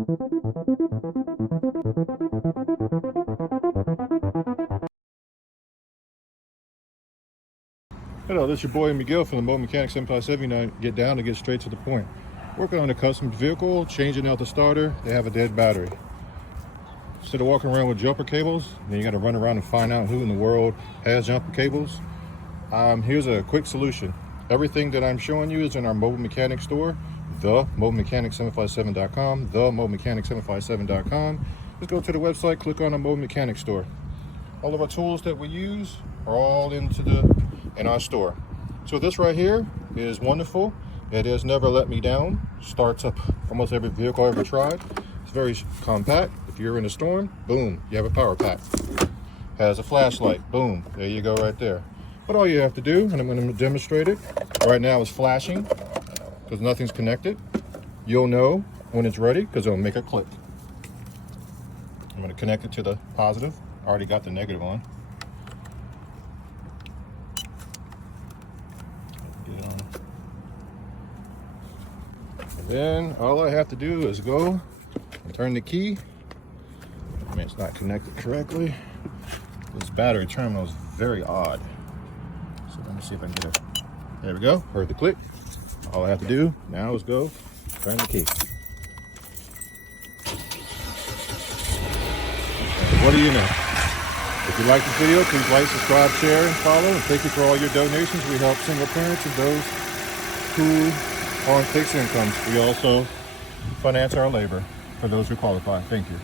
Hello, this is your boy Miguel from the Motor Mechanic 757. You know, get down to get straight to the point. Working on a custom vehicle, changing out the starter. They have a dead battery. Instead of walking around with jumper cables, then you got to run around and find out who in the world has jumper cables. Here's a quick solution. Everything that I'm showing you is in our mobile mechanic store, the motormechanic757.com, the motormechanic757.com. Just go to the website, click on the mobile mechanic store. All of our tools that we use are all in our store. So this right here is wonderful. It has never let me down. Starts up almost every vehicle I've ever tried. It's very compact. If you're in a storm, boom, you have a power pack. Has a flashlight, boom, there you go right there. But all you have to do, and I'm going to demonstrate it, right now it's flashing because nothing's connected. You'll know when it's ready because it'll make a click. I'm going to connect it to the positive. I already got the negative on. And then all I have to do is go and turn the key. I mean, it's not connected correctly. This battery terminal is very odd. So let me see if I can get it. There we go. Heard the click. All I have to do now is go turn the key. And what do you know? If you like this video, please like, subscribe, share, and follow. And thank you for all your donations. We help single parents and those who are on fixed incomes. We also finance our labor for those who qualify. Thank you.